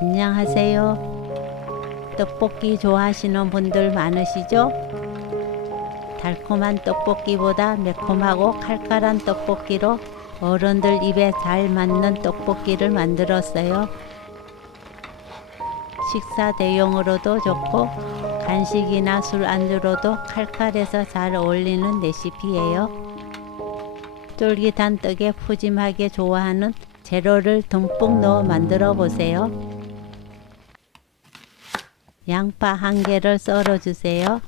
안녕하세요. 떡볶이 좋아하시는 분들 많으시죠? 달콤한 떡볶이보다 매콤하고 칼칼한 떡볶이로 어른들 입에 잘 맞는 떡볶이를 만들었어요. 식사 대용으로도 좋고 간식이나 술 안주로도 칼칼해서 잘 어울리는 레시피예요. 쫄깃한 떡에 푸짐하게 좋아하는 재료를 듬뿍 넣어 만들어 보세요. 양파 1개를 썰어 주세요.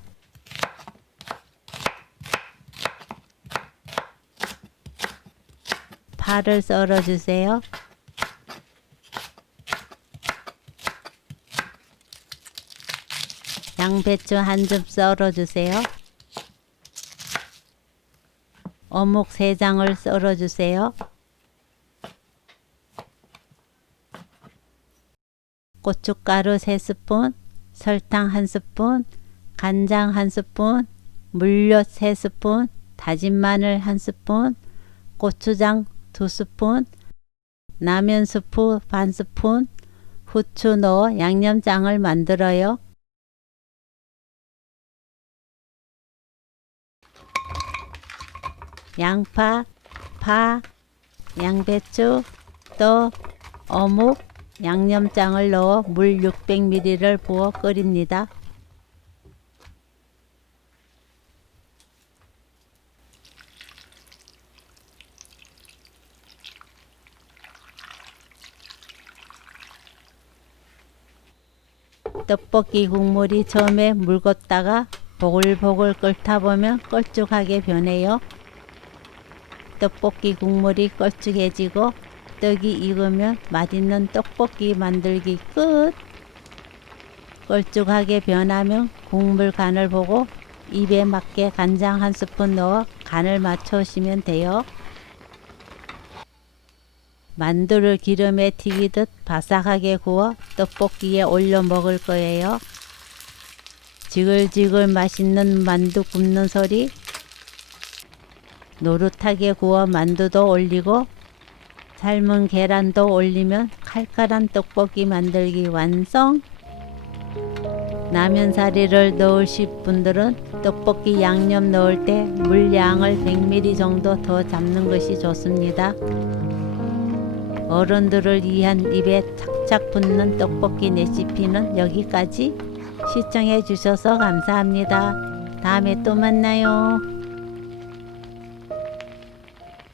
파를 썰어 주세요. 양배추 1줌 썰어 주세요. 어묵 3장을 썰어 주세요. 고춧가루 3스푼, 설탕 1스푼, 간장 1스푼, 물엿 3스푼, 다진 마늘 1스푼, 고추장 2스푼, 라면 스프 반 스푼, 후추 넣어 양념장을 만들어요. 양파, 파, 양배추, 떡, 어묵, 양념장을 넣어 물 600ml를 부어 끓입니다. 떡볶이 국물이 처음에 묽었다가 보글보글 끓다 보면 걸쭉하게 변해요. 떡볶이 국물이 걸쭉해지고 떡이 익으면 맛있는 떡볶이 만들기 끝! 걸쭉하게 변하면 국물 간을 보고 입에 맞게 간장 1스푼 넣어 간을 맞추시면 돼요. 만두를 기름에 튀기듯 바삭하게 구워 떡볶이에 올려 먹을 거예요. 지글지글 맛있는 만두 굽는 소리, 노릇하게 구워 만두도 올리고 삶은 계란도 올리면 칼칼한 떡볶이 만들기 완성! 라면 사리를 넣으실 분들은 떡볶이 양념 넣을 때 물량을 100ml 정도 더 잡는 것이 좋습니다. 어른들을 위한 입에 착착 붙는 떡볶이 레시피는 여기까지. 시청해 주셔서 감사합니다. 다음에 또 만나요.